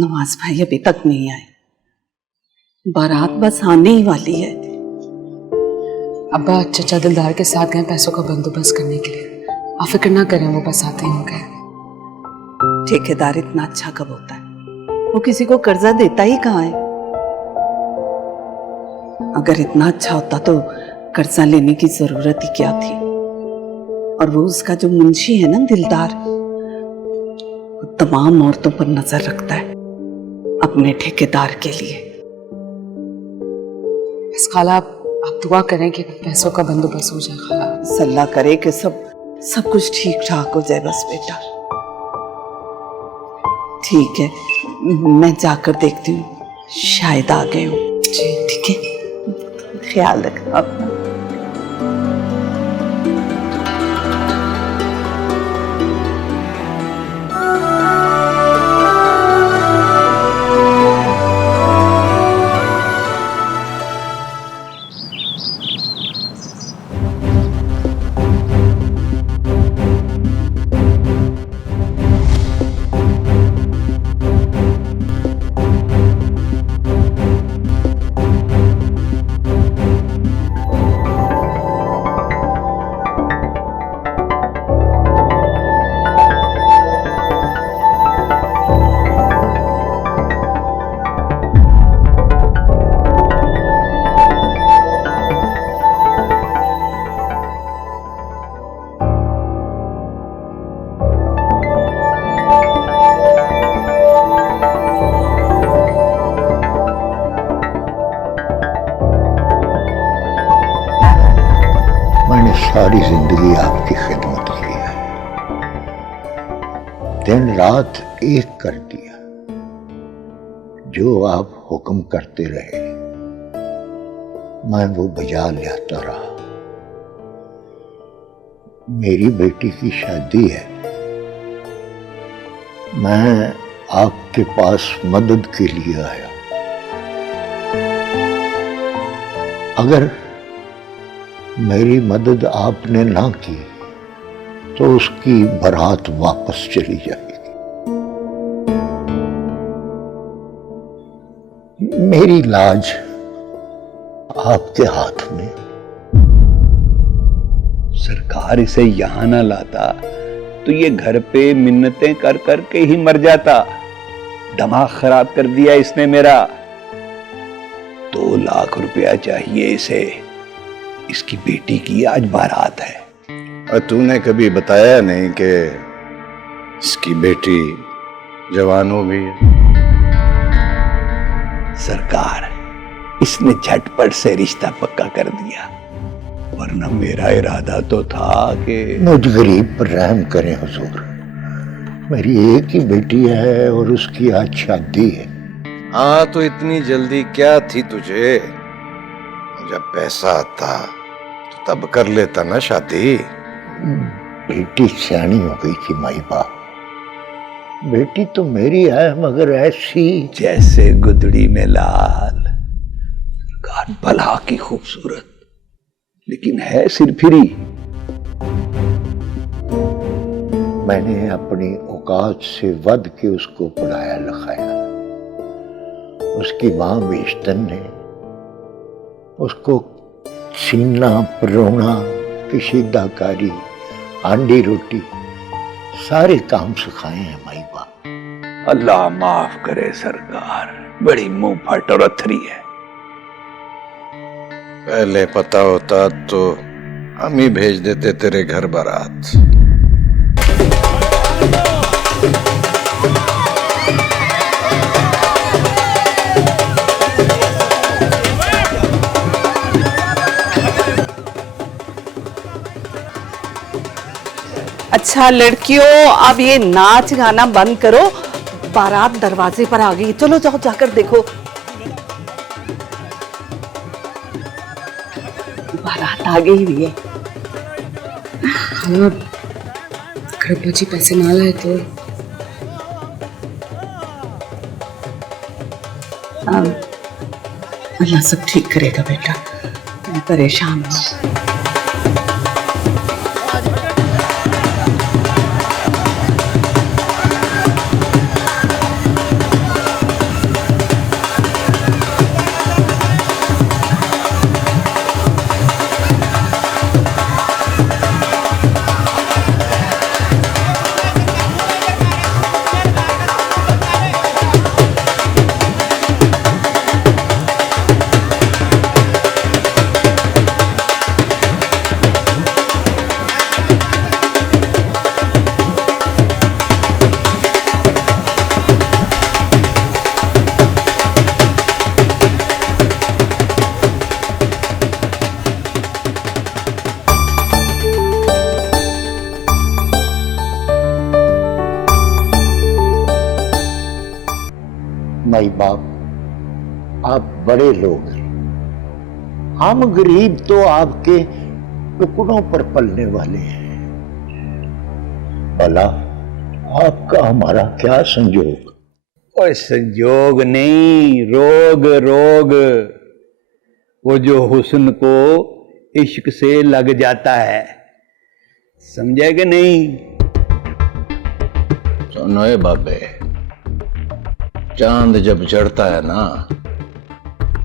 नवाज भाई अभी तक नहीं आए। बारात बस आने ही वाली है। अब्बा चचा दिलदार के साथ गए पैसों का बंदोबस्त करने के लिए। आप फिक्र ना करें, वो बस आते ही होंगे। ठेकेदार इतना अच्छा कब होता है? वो किसी को कर्जा देता ही कहाँ है। अगर इतना अच्छा होता तो कर्जा लेने की जरूरत ही क्या थी। और वो उसका जो मुंशी है ना दिलदार, वो तमाम औरतों पर नजर रखता है अपने ठेकेदार के लिए। बस खाला आप दुआ करें कि पैसों का बंदोबस्त हो जाए। खाला सल्ला करे कि सब कुछ ठीक ठाक हो जाए बस बेटा। ठीक है, मैं जाकर देखती हूँ, शायद आ गए हो। जी ठीक है, ख्याल रखना अपना। मैंने सारी जिंदगी आपकी खिदमत की है, दिन रात एक कर दिया। जो आप हुक्म करते रहे मैं वो बजा लाता रहा। मेरी बेटी की शादी है, मैं आपके पास मदद के लिए आया। अगर मेरी मदद आपने ना की तो उसकी बारात वापस चली जाएगी। मेरी लाज आपके हाथ में। सरकार इसे यहां ना लाता तो ये घर पे मिन्नतें कर कर के ही मर जाता। दिमाग खराब कर दिया इसने मेरा। 2 लाख रुपया चाहिए इसे। इसकी बेटी की आज बारात है। और तूने कभी बताया नहीं कि इसकी बेटी जवान हो गई है? सरकार, इसने झटपट से रिश्ता पक्का कर दिया, वरना मेरा इरादा तो था कि मुझ गरीब पर रहम करें हुजूर। मेरी एक ही बेटी है और उसकी आज शादी है। हाँ, तो इतनी जल्दी क्या थी तुझे? जब पैसा आता तो तब कर लेता ना शादी। बेटी सियानी हो गई थी माई बाप। बेटी तो मेरी है मगर ऐसी जैसे गुदड़ी में लाल। सरकार, भला की खूबसूरत, लेकिन है सिरफिरी। मैंने अपनी औकात से वध के उसको पढ़ाया लिखाया। उसकी मां बेशतन ने उसको सीना परोना, कशीदाकारी, हांडी रोटी सारे काम सिखाए हैं माई बाप। अल्लाह माफ करे सरकार, बड़ी मुंह फट और अथरी है। पहले पता होता तो हम ही भेज देते तेरे घर बारात। अच्छा लड़कियों, अब ये नाच गाना बंद करो। बारात दरवाजे पर आ गई। चलो जाओ, जाकर देखो। बारात आ गई हुई है। खाला अगर अब्बा जी पैसे ना लाए तो अल्लाह सब ठीक करेगा बेटा, मैं परेशान हूँ। माई बाप, आप बड़े लोग हैं, हम गरीब तो आपके टुकड़ों पर पलने वाले हैं। भला आपका हमारा क्या संयोग? और संयोग नहीं, रोग रोग। वो जो हुस्न को इश्क से लग जाता है, समझे कि नहीं? सुनो ए बाबे, चांद जब चढ़ता है ना,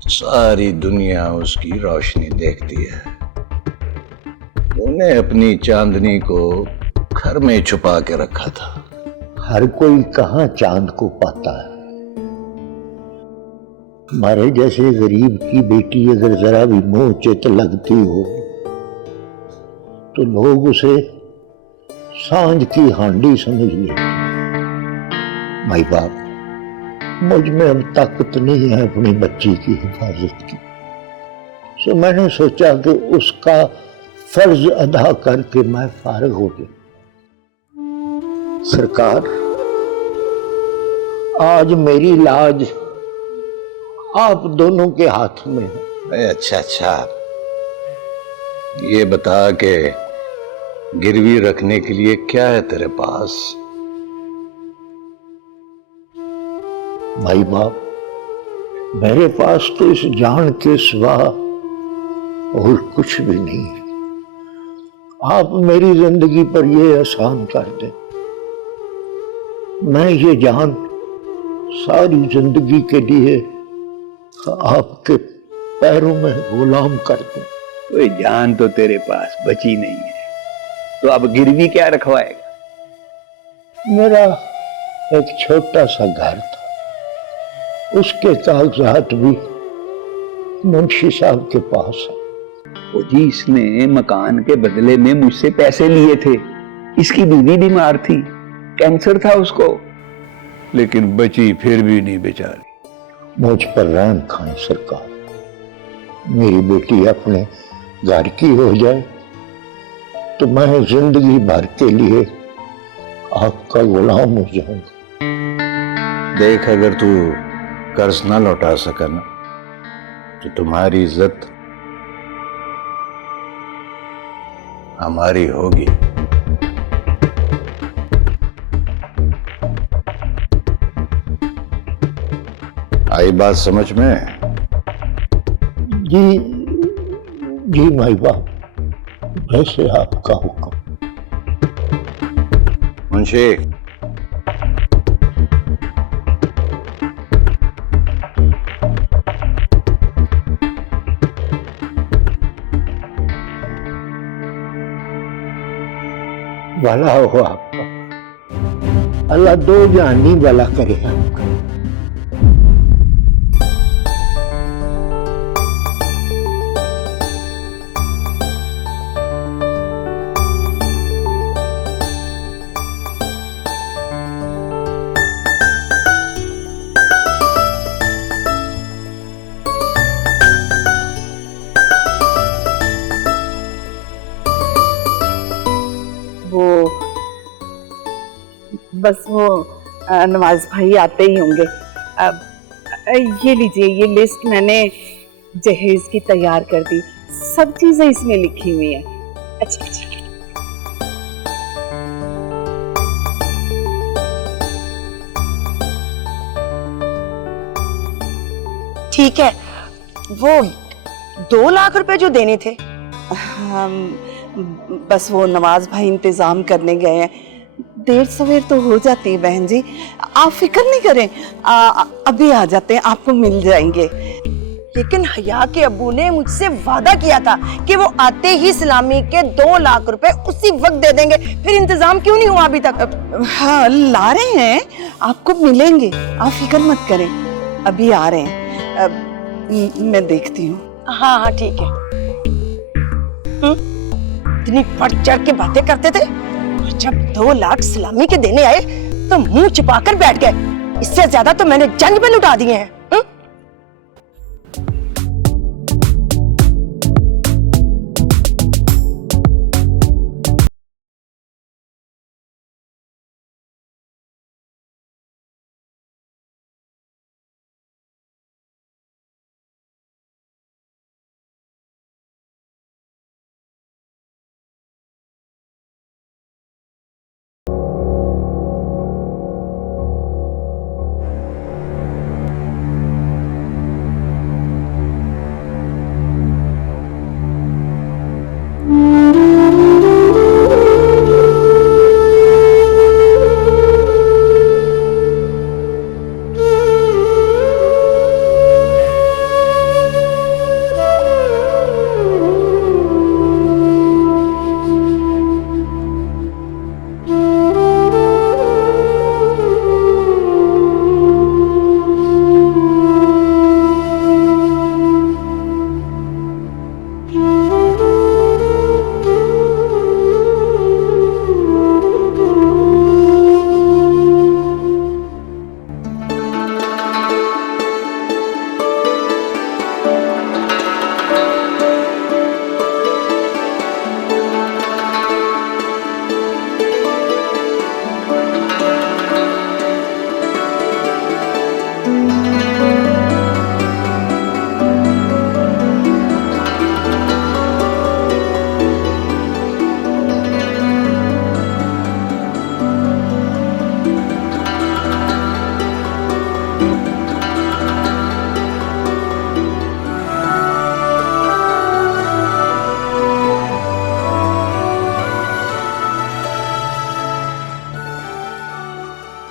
सारी दुनिया उसकी रोशनी देखती है। तूने अपनी चांदनी को घर में छुपा के रखा था। हर कोई कहां चांद को पाता है। हमारे जैसे गरीब की बेटी अगर जरा भी मुंह चित लगती हो तो लोग उसे सांझ की हांडी समझ लेते। माई बाप, मुझ में अब ताकत नहीं है अपनी बच्ची की हिफाजत की, सो मैंने सोचा कि उसका फर्ज अदा करके मैं फारिग हो गया। सरकार, आज मेरी लाज आप दोनों के हाथ में है। अरे अच्छा अच्छा, ये बता के गिरवी रखने के लिए क्या है तेरे पास? भाई बाप, मेरे पास तो इस जान के सिवा और कुछ भी नहीं है। आप मेरी जिंदगी पर यह एहसान कर दें, मैं ये जान सारी जिंदगी के लिए आपके पैरों में गुलाम कर दूं। कोई जान तो तेरे पास बची नहीं है, तो अब गिरवी क्या रखवाएगा? मेरा एक छोटा सा घर था, उसके कागजात भी मुंशी साहब के पास है। वो जी, इसने मकान के बदले में मुझसे पैसे लिए थे। इसकी बीवी बीमार थी, कैंसर था उसको, लेकिन बची फिर भी नहीं बेचारी। मुझ पर रहम खाएं सरकार, मेरी बेटी अपने घर की हो जाए तो मैं जिंदगी भर के लिए आपका गुलाम हो जाऊंगा। देख, अगर तू कर्ज ना लौटा सका ना, तो तुम्हारी इज्जत हमारी होगी। आई बात समझ में? जी जी माई बाप, जैसे आपका हुक्म। मुंशी, भला हो आपका, अल्लाह दो जानी भला करे आपका। बस वो नवाज भाई आते ही होंगे। अब ये लीजिए, ये लिस्ट मैंने जहेज की तैयार कर दी, सब चीजें इसमें लिखी हुई है। अच्छा अच्छा, ठीक है। वो 2 लाख रुपए जो देने थे, बस वो नवाज भाई इंतजाम करने गए हैं, देर सवेर तो हो जाती है बहन जी, आप फिक्र नहीं करें, अभी आ जाते हैं, आपको मिल जाएंगे। लेकिन हया के अब्बू ने मुझसे वादा किया था कि वो आते ही सलामी के 2 लाख रुपए उसी वक्त दे देंगे, फिर इंतजाम क्यों नहीं हुआ अभी तक? हाँ, ला रहे हैं, आपको मिलेंगे, आप फिक्र मत करें, अभी आ रहे हैं। मैं देखती हूँ। हाँ हाँ ठीक है। इतनी बढ़ चढ़ के बातें करते थे, और जब 2 लाख सलामी के देने आए तो मुंह छिपाकर बैठ गए। इससे ज्यादा तो मैंने जंग में लुटा दिए हैं।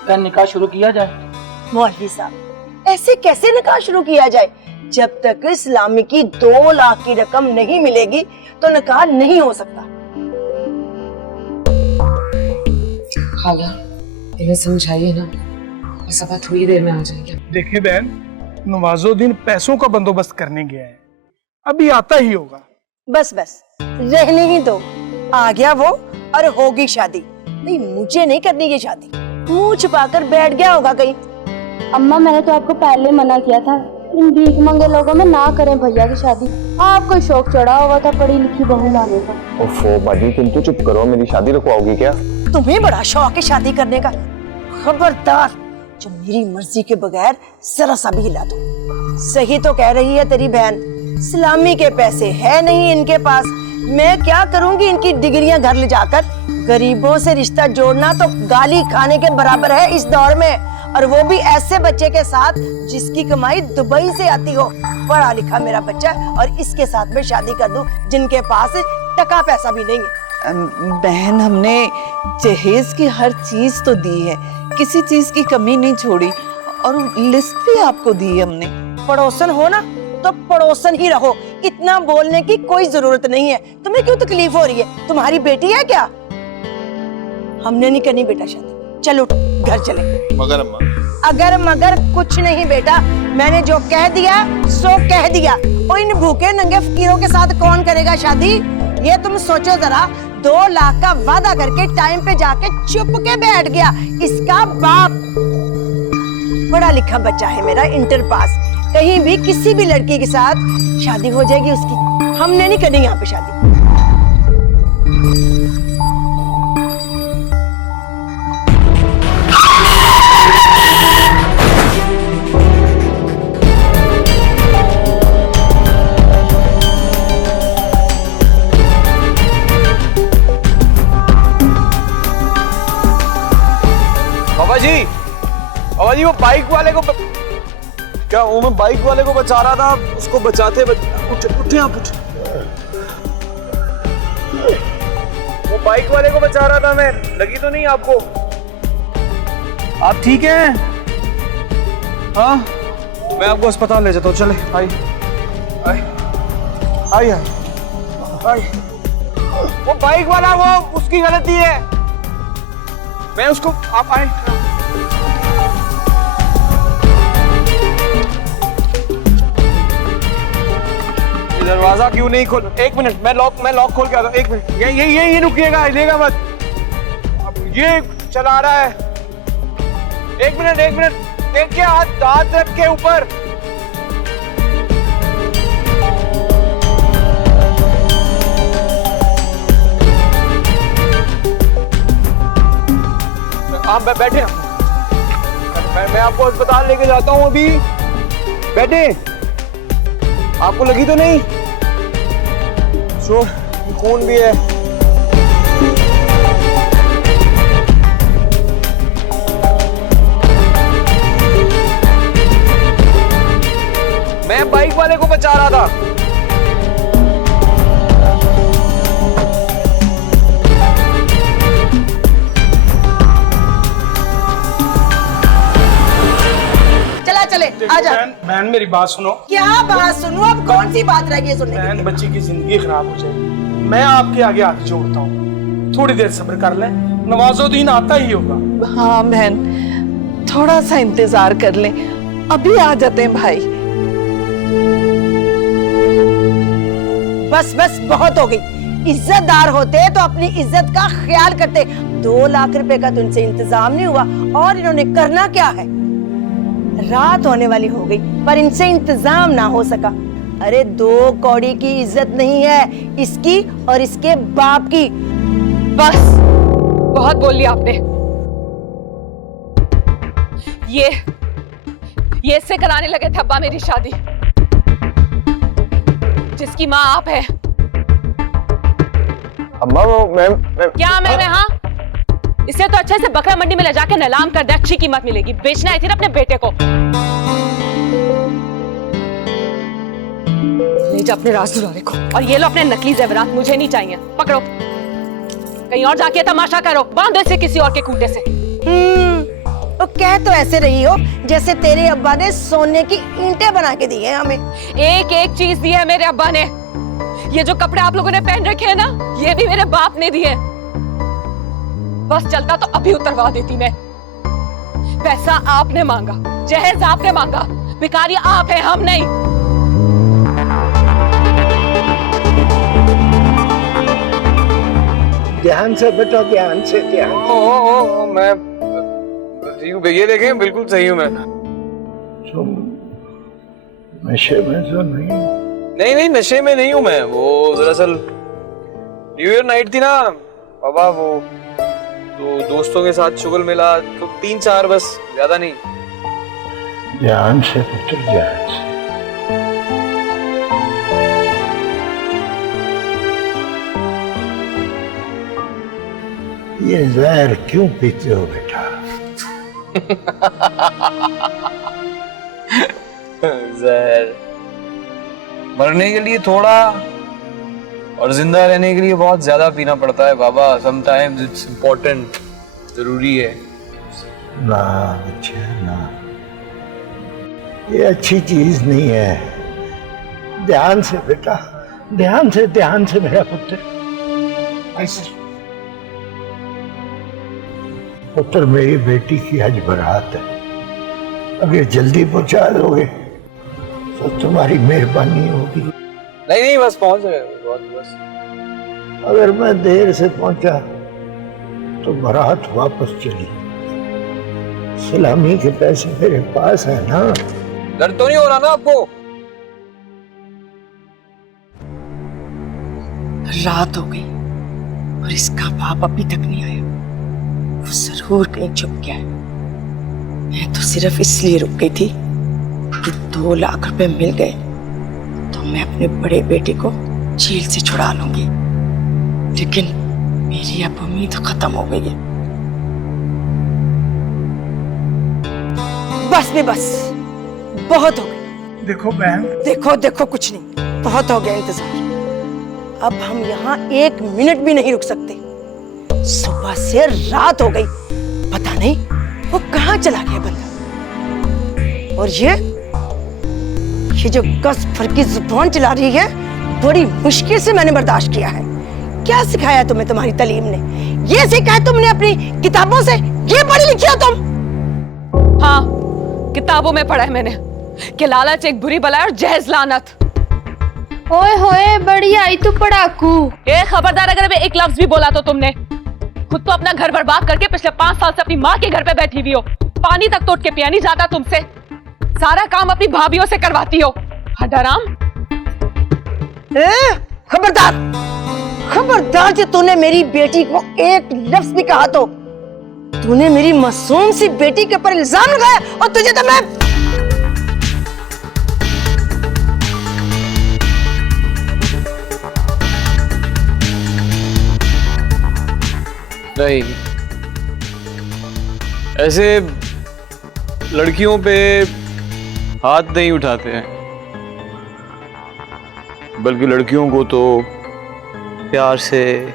का निकाह शुरू किया जाए। मौलवी साहब, ऐसे कैसे निकाह शुरू किया जाए? जब तक इस्लामी की 2 लाख की रकम नहीं मिलेगी तो निकाह नहीं हो सकता। खाला, इन्हें समझाइए ना, सभा थोड़ी देर में आ जाएगी। देखिए बहन, नवाजुद्दीन पैसों का बंदोबस्त करने गया है, अभी आता ही होगा। बस बस, रहने ही दो। आ गया वो और होगी शादी। नहीं, मुझे नहीं करनी ये शादी। मुंह छुपाकर बैठ गया होगा कहीं। अम्मा, मैंने तो आपको पहले मना किया था, इन भीख मंगे लोगों में ना करें भैया की शादी। आपको शौक चढ़ा हुआ था पढ़ी लिखी बहू लाने का। ओफो बाजी, तुम तो चुप करो, मेरी शादी रुकवाओगी क्या? तुम्हें बड़ा शौक है शादी करने का। खबरदार, जो मेरी मर्जी के बगैर जरा सा भी हिला दो। सही तो कह रही है तेरी बहन, इस्लामी के पैसे है नहीं इनके पास। मैं क्या करूंगी इनकी डिग्रियां घर ले जाकर? गरीबों से रिश्ता जोड़ना तो गाली खाने के बराबर है इस दौर में, और वो भी ऐसे बच्चे के साथ जिसकी कमाई दुबई से आती हो। पढ़ा लिखा मेरा बच्चा, और इसके साथ में शादी कर दूं जिनके पास टका पैसा भी नहीं है। बहन, हमने जहेज की हर चीज तो दी है, किसी चीज की कमी नहीं छोड़ी, और लिस्ट भी आपको दी हमने। पड़ोसन हो ना तो पड़ोसन ही रहो, इतना बोलने की कोई जरूरत नहीं है। तुम्हें क्यों तकलीफ हो रही है? तुम्हारी बेटी है क्या? हमने नहीं करनी बेटा शादी, चलो घर चले। मगर अम्मा, अगर मगर कुछ नहीं बेटा, मैंने जो कह दिया सो कह दिया। और इन भूखे नंगे फकीरों के साथ कौन करेगा शादी? ये तुम सोचो जरा, 2 लाख का वादा करके टाइम पे जाके चुप के बैठ गया इसका बाप। पढ़ा लिखा बच्चा है मेरा, इंटर पास। कहीं भी किसी भी लड़की के साथ शादी हो जाएगी उसकी। हमने नहीं करनी यहाँ पे शादी। बाबा जी वो बाइक वाले को क्या वो मैं बाइक वाले को बचा रहा था, उसको बचाते उठे आप उठ। वो बाइक वाले को बचा रहा था मैं, लगी तो नहीं आपको? आप ठीक हैं? हाँ, मैं आपको अस्पताल ले जाता हूँ। चले आई आई आई आई। वो बाइक वाला वो उसकी गलती है, मैं उसको आप आए। दरवाजा क्यों नहीं खोल? 1 मिनट, मैं लॉक खोल के आता हूँ। 1 मिनट, ये रुकिएगा, हिलेगा मत। अब ये चला रहा है। 1 मिनट, देखिए हाथ रख के ऊपर। आप बैठे, मैं आपको अस्पताल लेके जाता हूँ अभी। बैठे, आपको लगी तो नहीं? खून भी है। मैं बाइक वाले को बचा रहा था। चले आजा। बहन मेरी बात सुनो। क्या बात सुनो? अब कौन सी बात रह गई सुनने? बहन, बच्ची की जिंदगी खराब हो जाएगी। मैं आपके आगे हाथ जोड़ता हूँ, थोड़ी देर सब्र कर ले, नवाजुद्दीन आता ही होगा। हाँ बहन, थोड़ा सा इंतजार कर ले, अभी आ जाते हैं भाई। बस बस, बहुत हो गई। इज्जतदार होते तो अपनी इज्जत का ख्याल करते। 2 लाख रुपए का तुमसे इंतजाम नहीं हुआ, और इन्होंने करना क्या है? रात होने वाली हो गई पर इनसे इंतजाम ना हो सका। अरे 2 कौड़ी की इज्जत नहीं है इसकी और इसके बाप की। बस बहुत बोल लिया आपने। ये इससे कराने लगे थे अब्बा मेरी शादी, जिसकी माँ आप है। अम्मा वो मैं क्या मैं हाँ? इससे तो अच्छे से बकरा मंडी में ले जाके नीलाम कर दे, अच्छी कीमत मिलेगी। बेचना आई थी ना अपने बेटे को। ले जा अपने राजदुलारे को, और ये लो अपने नकली जेवरात, मुझे नहीं चाहिए। पकड़ो, कहीं और जाके तमाशा करो, बांधो इसे किसी और के खूंटे से। और कह तो ऐसे रही हो जैसे तेरे अब्बा ने सोने की ईंटें बना के दी है हमें। एक एक चीज दी है मेरे अब्बा ने। ये जो कपड़े आप लोगों ने पहन रखे हैं ना, ये भी मेरे बाप ने दिए। बस चलता तो अभी उतरवा देती मैं। पैसा आपने मांगा, जहेज आपने मांगा, भिखारी आप हैं, हम नहीं। ध्यान से बेटा, ध्यान से, ध्यान से। ओ, मैं ठीक हूँ, ये देखें बिल्कुल सही हूँ मैं। तुम नशे में तो नहीं? नहीं, नशे में नहीं हूँ मैं। वो दरअसल न्यू ईयर नाइट थी ना बाबा, वो तो दोस्तों के साथ शुगल मिला, तो 3-4 बस, ज्यादा नहीं। ध्यान से पुत्र, ध्यान से। ये जहर क्यों पीते हो बेटा? जहर मरने के लिए थोड़ा और जिंदा रहने के लिए बहुत ज्यादा पीना पड़ता है बाबा। समटाइम्स इट्स इम्पोर्टेंट, जरूरी है। ना बच्चे ना, ये अच्छी चीज नहीं है। ध्यान से बेटा, ध्यान से मेरा पुत्र। ऐसे पुत्र, मेरी बेटी की आज बारात है, अगर जल्दी पहुंचा दोगे तो तुम्हारी मेहरबानी होगी। नहीं, बस पहुंच गए बहुत बस। अगर मैं देर से पहुंचा तो बारात वापस चली। सलामी के पैसे मेरे पास है ना। दर्द तो नहीं हो रहा ना आपको? रात हो गई और इसका बाप अभी तक नहीं आया। वो जरूर कहीं छुप गया है। मैं तो सिर्फ इसलिए रुक गई थी कि 2 लाख रुपए मिल गए तो मैं अपने बड़े बेटे को जेल से छुड़ा लूंगी, लेकिन मेरी अब उम्मीद खत्म हो गई है। बस भी बस, बहुत हो गई। देखो बहन, देखो कुछ नहीं, बहुत हो गया इंतजार। अब हम यहाँ 1 मिनट भी नहीं रुक सकते। सुबह से रात हो गई, पता नहीं वो कहाँ चला गया बंदा। और ये जो गस भर की जुबान चला रही है, बड़ी मुश्किल से मैंने बर्दाश्त किया है। क्या सिखाया तुम्हें तुम्हारी तालीम ने? ये सिखाया तुमने अपनी किताबों से? ये पढ़ी लिखी हो तुम? हाँ, किताबों में पढ़ा है मैंने कि लालच एक बुरी बला है और जहेज लानत। ओए होए, बड़ी आई तू पढ़ाकू। ए खबरदार, अगर मैं एक लफ्ज भी बोला तो तुमने। खुद तो अपना घर बर्बाद करके पिछले 5 साल से अपनी माँ के घर पे बैठी हुई हो। पानी तक तोड़ के पिया नहीं जाता तुमसे। सारा काम अपनी भाभीयों से करवाती हो। हडाराम। खबरदार जो तूने मेरी बेटी को एक लफ्ज भी कहा तो तूने मेरी मासूम सी बेटी के ऊपर इल्जाम लगाया। और तुझे तो मैं नहीं, ऐसे लड़कियों पे हाथ नहीं उठाते हैं, बल्कि लड़कियों को तो प्यार से,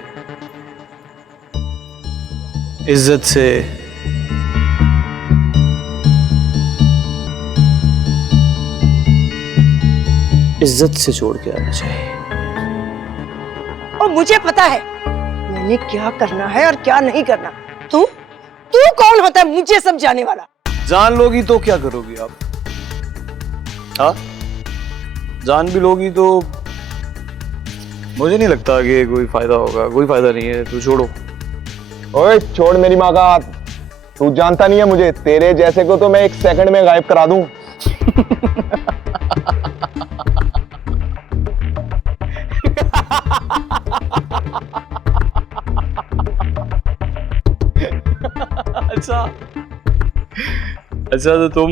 इज्जत से, छोड़ के आना चाहिए। और मुझे पता है मैंने क्या करना है और क्या नहीं करना। तू कौन होता है मुझे समझाने वाला? जान लोगी तो क्या करोगी आप? हाँ, जान भी लोगी तो मुझे नहीं लगता कि कोई फायदा होगा। कोई फायदा नहीं है, तू छोड़ो। ओए छोड़ मेरी माँ का हाथ। तू जानता नहीं है मुझे, तेरे जैसे को तो मैं 1 सेकंड में गायब करा दूं। अच्छा तो तुम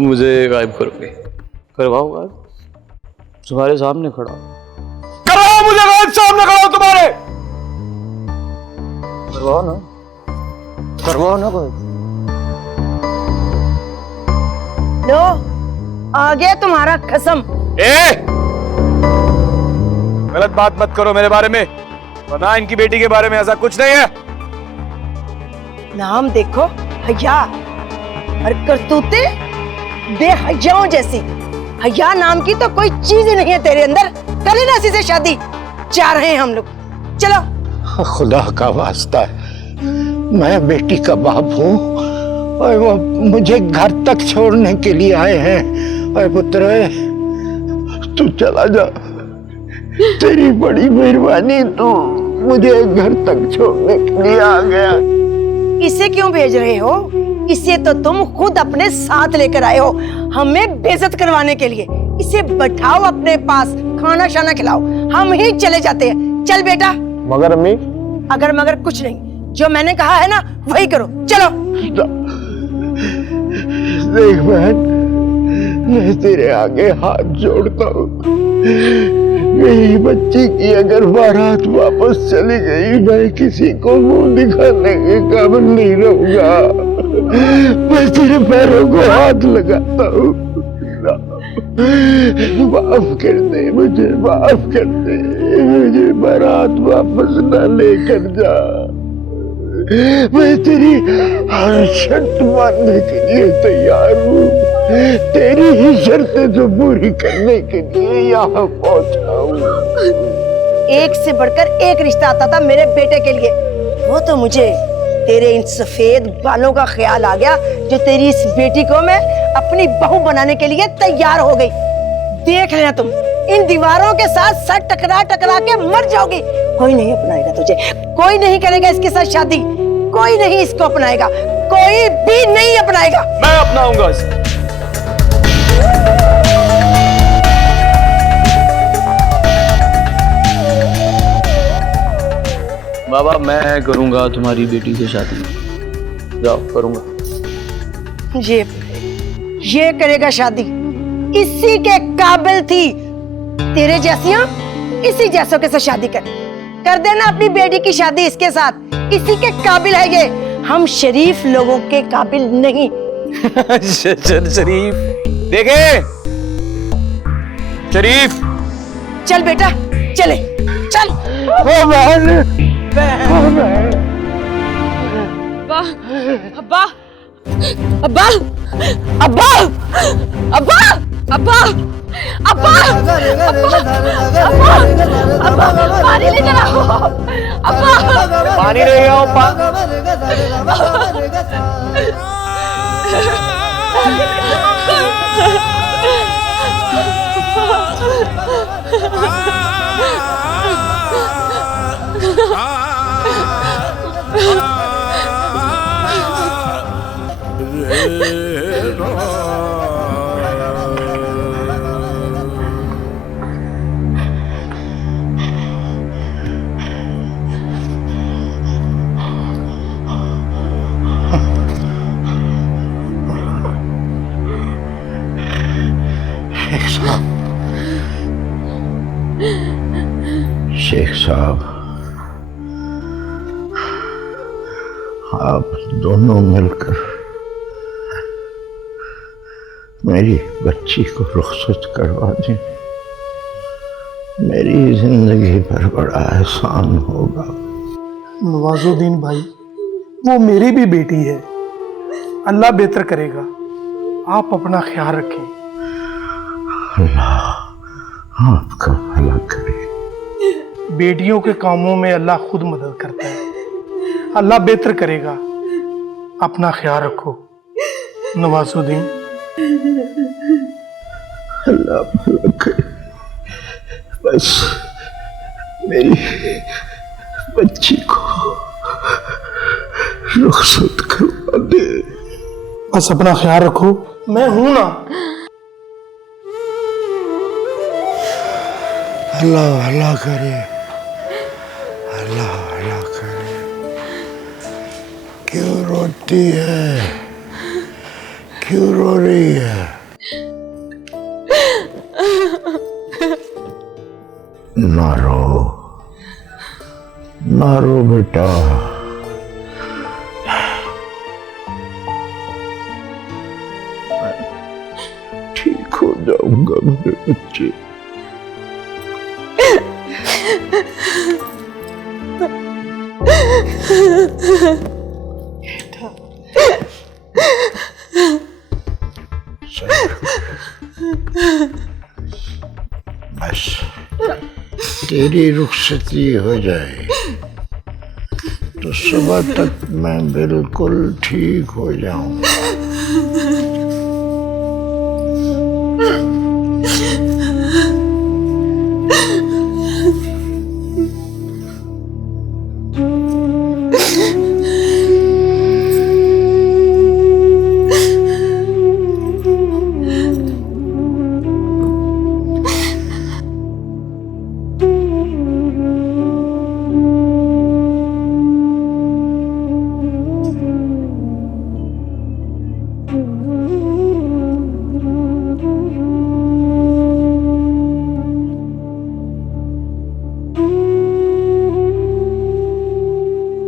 मुझे गायब करोगे? करवाओ गायब, तुम्हारे सामने खड़ा। करवाओ मुझे गायब, सामने खड़ा हूं तुम्हारे। करवाओ ना गायब। लो, आ गया तुम्हारा कसम। गलत बात मत करो मेरे बारे में, वरना इनकी बेटी के बारे में ऐसा कुछ नहीं है। नाम देखो, हया और करतूते बेहयाओं जैसी। हया नाम की तो कोई चीज ही नहीं है तेरे अंदर। कर लेना इसी से शादी, जा रहे हैं हम लोग, चलो। खुदा का वास्ता है, मैं बेटी का बाप हूँ और वो मुझे घर तक छोड़ने के लिए आए हैं। और पुत्र तू चला जा, तेरी बड़ी मेहरबानी, तू मुझे घर तक छोड़ने के लिए आ गया। इसे क्यों भेज रहे हो? इसे तो तुम खुद अपने साथ लेकर आए हो, हमें बेइज्जत करवाने के लिए। इसे बैठाओ अपने पास, खाना शाना खिलाओ, हम ही चले जाते हैं। चल बेटा। मगर अम्मी? अगर मगर कुछ नहीं, जो मैंने कहा है ना वही करो, चलो। देख बहन, मैं तेरे आगे हाथ जोड़ता हूँ, मेरी बच्ची की अगर बारात वापस चली गई, मैं किसी को मुंह दिखाने के काबिल नहीं रहूंगा। मैं तेरे पैरों को हाथ लगाता हूँ, माफ कर दे मुझे, माफ कर दे मुझे, बारात वापस ना लेकर जा। मैं तेरी हर शर्त मानने के लिए तैयार हूँ, तेरी ही शर्तें तो पूरी करने के लिए यहाँ पहुँचा हूँ। एक से बढ़कर एक रिश्ता आता था मेरे बेटे के लिए, वो तो मुझे तेरे इन सफेद बालों का ख्याल आ गया, जो तेरी इस बेटी को मैं अपनी बहू बनाने के लिए तैयार हो गई। देख लेना तुम, इन दीवारों के साथ सर टकरा टकरा के मर जाओगी। कोई नहीं अपनाएगा तुझे, कोई नहीं करेगा इसके साथ शादी, कोई नहीं इसको अपनाएगा, कोई भी नहीं अपनाएगा। मैं अपनाऊंगा इसे। बाबा मैं करूंगा तुम्हारी बेटी से शादी, जाओ करूंगा। ये करेगा शादी, इसी के काबिल थी तेरे जैसियां, इसी जैसों के साथ शादी कर देना अपनी बेटी की शादी इसके साथ, इसी के काबिल है ये। हम शरीफ लोगों के काबिल नहीं। शरीफ देखे, शरीफ। चल बेटा चले, चल। अब्बा अब्बा अब्बा अब्बा अब्बा अब्बा अब्बा अब्बा पानी लेकर आओ। अब्बा पानी ले आओ। शेख साहब, आप दोनों मिलकर मेरी बच्ची को रुखसत करवा दें, मेरी जिंदगी पर बड़ा एहसान होगा। नवाजुद्दीन भाई, वो मेरी भी बेटी है, अल्लाह बेहतर करेगा, आप अपना ख्याल रखें। अल्लाह आपका भला करे। बेटियों के कामों में अल्लाह खुद मदद करता है, अल्लाह बेहतर करेगा, अपना ख्याल रखो नवाजुद्दीन। अल्लाह भला करे, बस मेरी बच्ची को रुखसत करवा दे। बस अपना ख्याल रखो, मैं हूं ना। अल्लाह भला करे, अल्लाह भला करे। क्यों रोती है, क्यों रो रही है? ना रो बेटा, ठीक हो जाऊंगा मेरे बच्चे। तेरी रुखसती हो जाए तो सुबह तक मैं बिल्कुल ठीक हो जाऊंगा।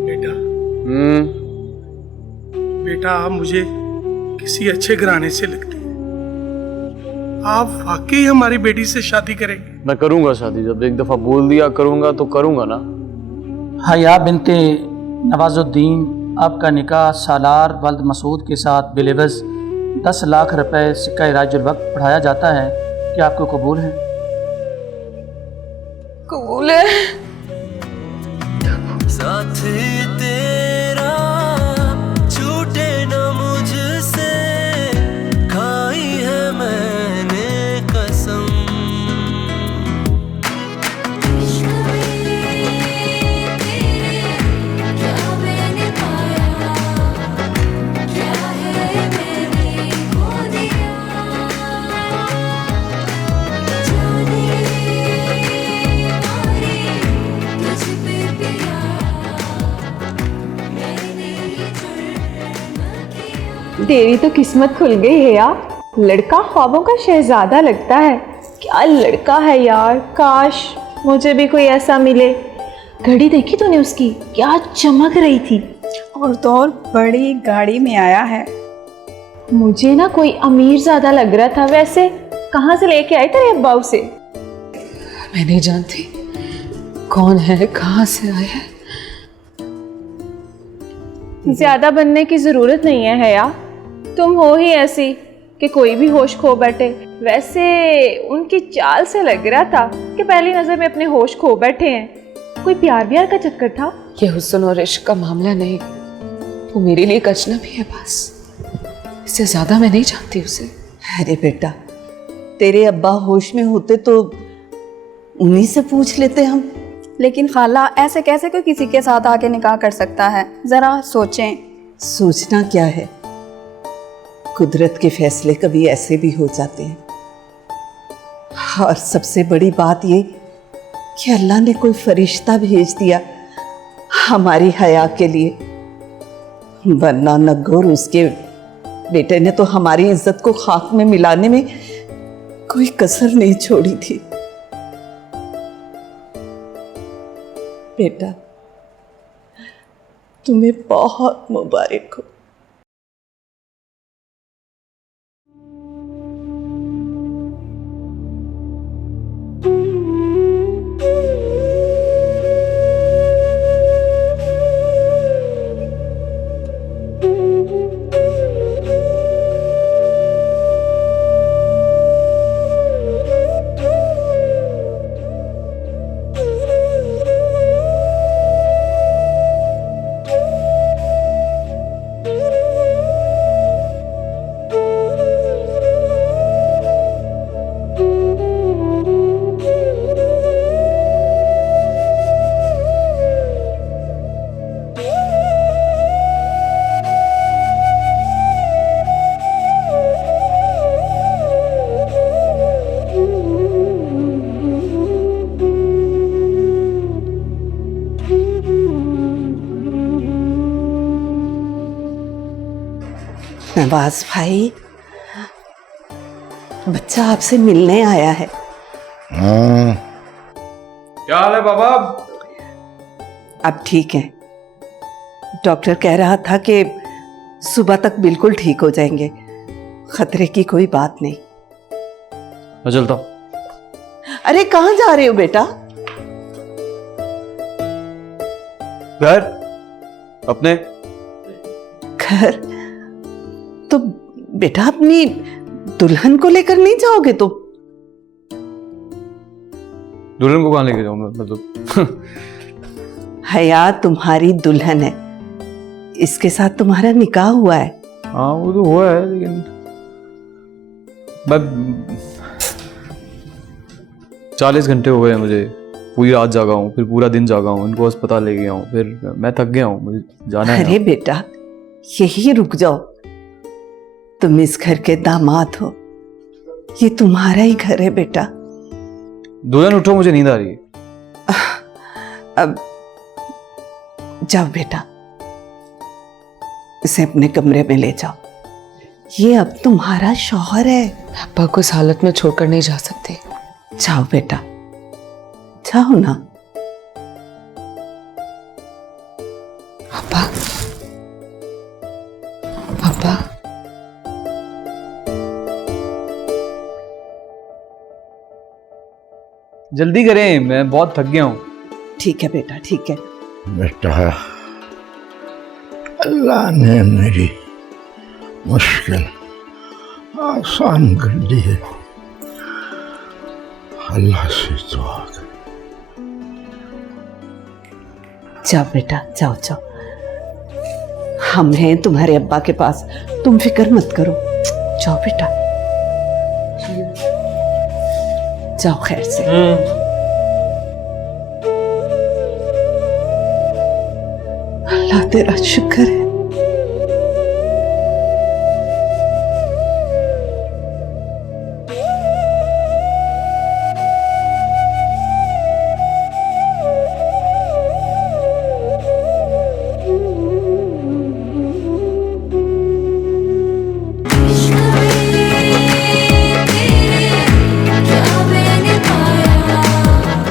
बेटा बेटा आप मुझे किसी अच्छे घराने से लगते हैं। आप वाकई हमारी बेटी से शादी करेंगे? मैं करूंगा शादी, जब एक दफा बोल दिया करूंगा तो करूंगा ना। हया बिनते नवाजुद्दीन, आपका निकाह सालार वल्द मसूद के साथ बिलेवज 10 लाख रुपए सिक्का राजुल वक्त पढ़ाया जाता है। क्या आपको कबूल है? कबूल है। साथ तेरा छूटे न मुझसे, खाई है मैंने कसम। तेरी तो किस्मत खुल गई है यार, लड़का ख्वाबों का शहजादा लगता है। क्या लड़का है यार, काश मुझे भी कोई ऐसा मिले। घड़ी देखी तूने उसकी, क्या चमक रही थी। और तो और बड़ी गाड़ी में आया है। मुझे ना कोई अमीर ज्यादा लग रहा था। वैसे कहाँ से लेके आए तेरे अब्बा उसे? मैं नहीं जानती कौन है, कहाँ से आया है। ज्यादा बनने की जरूरत नहीं है हया, तुम हो ही ऐसी कि कोई भी होश खो बैठे। वैसे उनकी चाल से लग रहा था कि पहली नजर में अपने होश खो बैठे हैं। कोई प्यार व्यार का चक्कर था? ये हुस्न और इश्क का मामला नहीं, वो मेरे लिए एक अजनबी है बस, इससे ज्यादा मैं नहीं जानती उसे। अरे बेटा, तेरे अब्बा होश में होते तो उन्हीं से पूछ लेते हम। लेकिन खाला, ऐसे कैसे कोई किसी के साथ आके निकाह कर सकता है? जरा सोचें। सोचना क्या है, कुदरत के फैसले कभी ऐसे भी हो जाते हैं। और सबसे बड़ी बात ये कि अल्लाह ने कोई फरिश्ता भेज दिया हमारी हया के लिए, वरना नगोर उसके बेटे ने तो हमारी इज्जत को खाक में मिलाने में कोई कसर नहीं छोड़ी थी। बेटा, तुम्हें बहुत मुबारक हो। नवाज भाई, बच्चा आपसे मिलने आया है। हाँ, क्या हाल है बाबा? अब ठीक है। डॉक्टर कह रहा था कि सुबह तक बिल्कुल ठीक हो जाएंगे, खतरे की कोई बात नहीं। मैं चलता हूँ। अरे कहाँ जा रहे हो बेटा? घर अपने। घर? तो बेटा अपनी दुल्हन को लेकर नहीं जाओगे? तो दुल्हन को कहाँ लेके जाऊँ मैं, मतलब हया तुम्हारी दुल्हन है, इसके साथ तुम्हारा निकाह हुआ है। हाँ वो तो हुआ है, लेकिन मैं 40 घंटे हो गए हैं मुझे, पूरी रात जागा हूँ, फिर पूरा दिन जागा हूँ, इनको अस्पताल ले गया हूँ, फिर मैं थक गया हूँ, मुझे जाना है। अरे बेटा यही रुक जाओ, तुम इस घर के दामाद हो, ये तुम्हारा ही घर है बेटा। दुल्हन उठो, मुझे नींद आ रही है। अब जाओ बेटा, इसे अपने कमरे में ले जाओ, ये अब तुम्हारा शौहर है। अब्बा को इस हालत में छोड़कर नहीं जा सकते। जाओ बेटा, जाओ ना। अब्बा, अब्बा, जल्दी करें, मैं बहुत थक गया हूँ। ठीक है बेटा, ठीक है। बेटा, अल्लाह ने मेरी मुश्किल आसान कर दी है, अल्लाह से दुआ कर। जाओ बेटा, जाओ जाओ, हम हैं तुम्हारे अब्बा के पास, तुम फिक्र मत करो। जाओ बेटा, जाओ खैर से। अल्लाह तेरा शुक्र है।